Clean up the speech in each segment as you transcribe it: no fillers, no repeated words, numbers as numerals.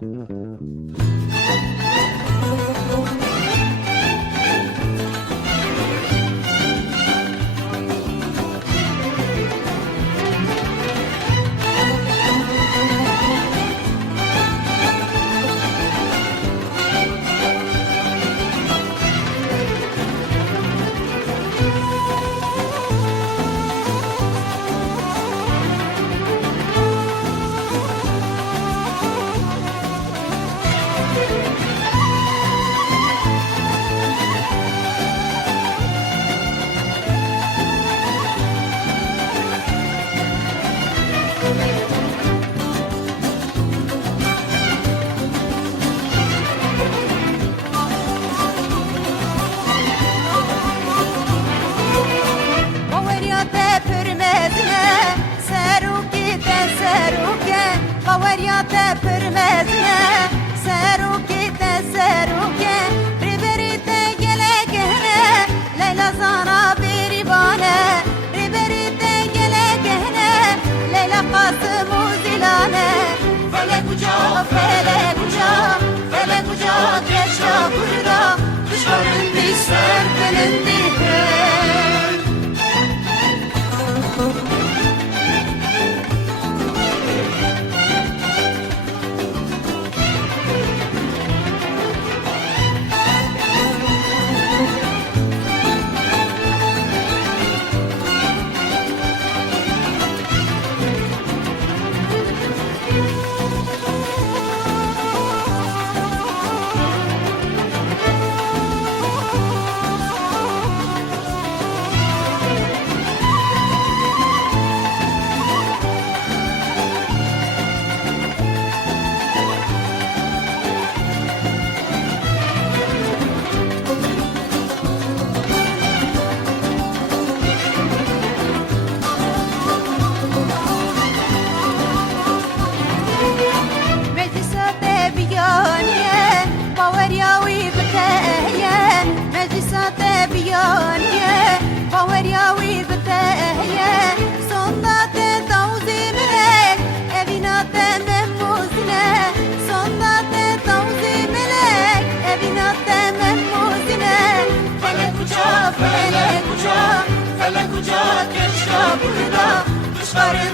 Kuşların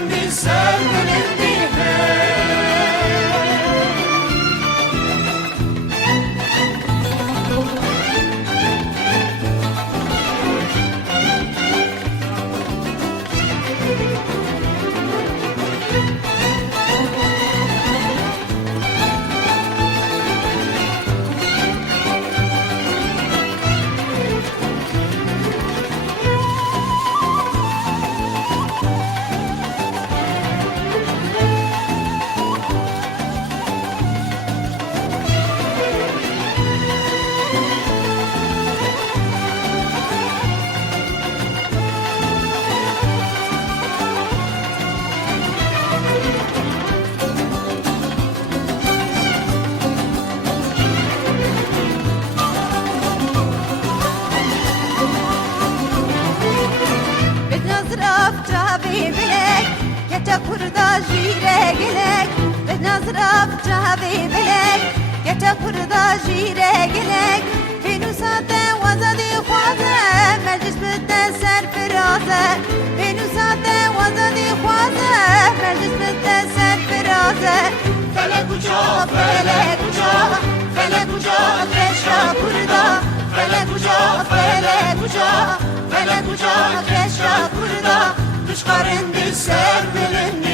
bir sevgilindi kurda jire gelek Benazraf cavi belek Geçe kurda jire gelek Hinu sate vazadi khwaze Meclis bitte serfiraze Hinu sate vazadi khwaze Meclis bitte serfiraze Felek uca, felek uca Felek uca, keşra kurda Felek uca, felek uca Felek uca, keşra kurda Kuşkarın bir serbilin